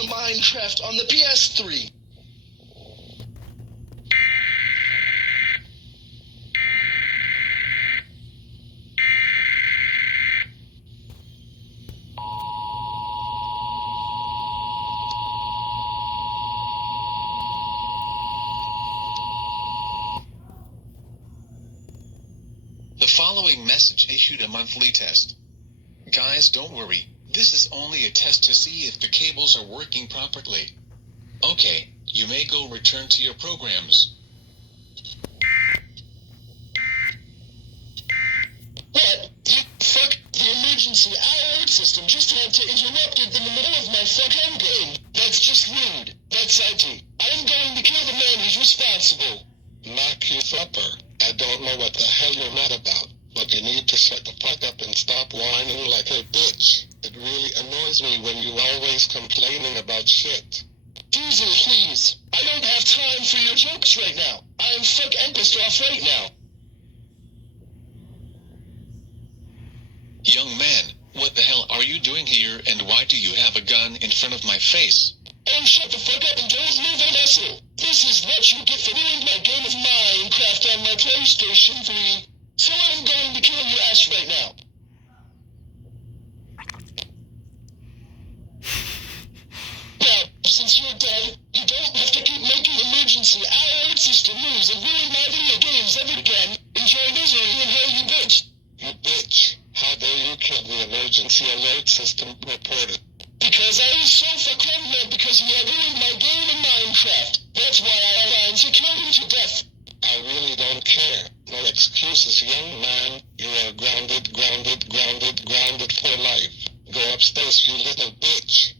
some Minecraft on the PS3. The following message issued a monthly test. Guys, don't worry. This is only a test to see if the cables are working properly. Okay, you may go return to your programs. What? You fuck, the emergency alert system just had to interrupt it in the middle of my fucking game. That's just rude. That's IT. I am going to kill the man who's responsible. Macuscoper, I don't know what the hell you're mad about, but you need to shut the fuck up and stop whining like a bitch. It really annoys me when you always complaining about shit. Diesel, please. I don't have time for your jokes right now. I am fucking pissed off right now. Young man, what the hell are you doing here and why do you have a gun in front of my face? Oh, shut the fuck up and don't move an asshole. This is what you get for ruining my game of Minecraft on my PlayStation 3. So I'm going to kill your ass right now. Now, since you're dead, you don't have to keep making emergency alert system moves and ruin my video games ever again. Enjoy misery and hell, you bitch. You bitch. How dare you kill the emergency alert system reported? Because I was so fucking mad because he had ruined my game in Minecraft. That's why I aligned to kill him to death. I really don't care. No excuses, young man. You are grounded for life. Go upstairs, you little bitch.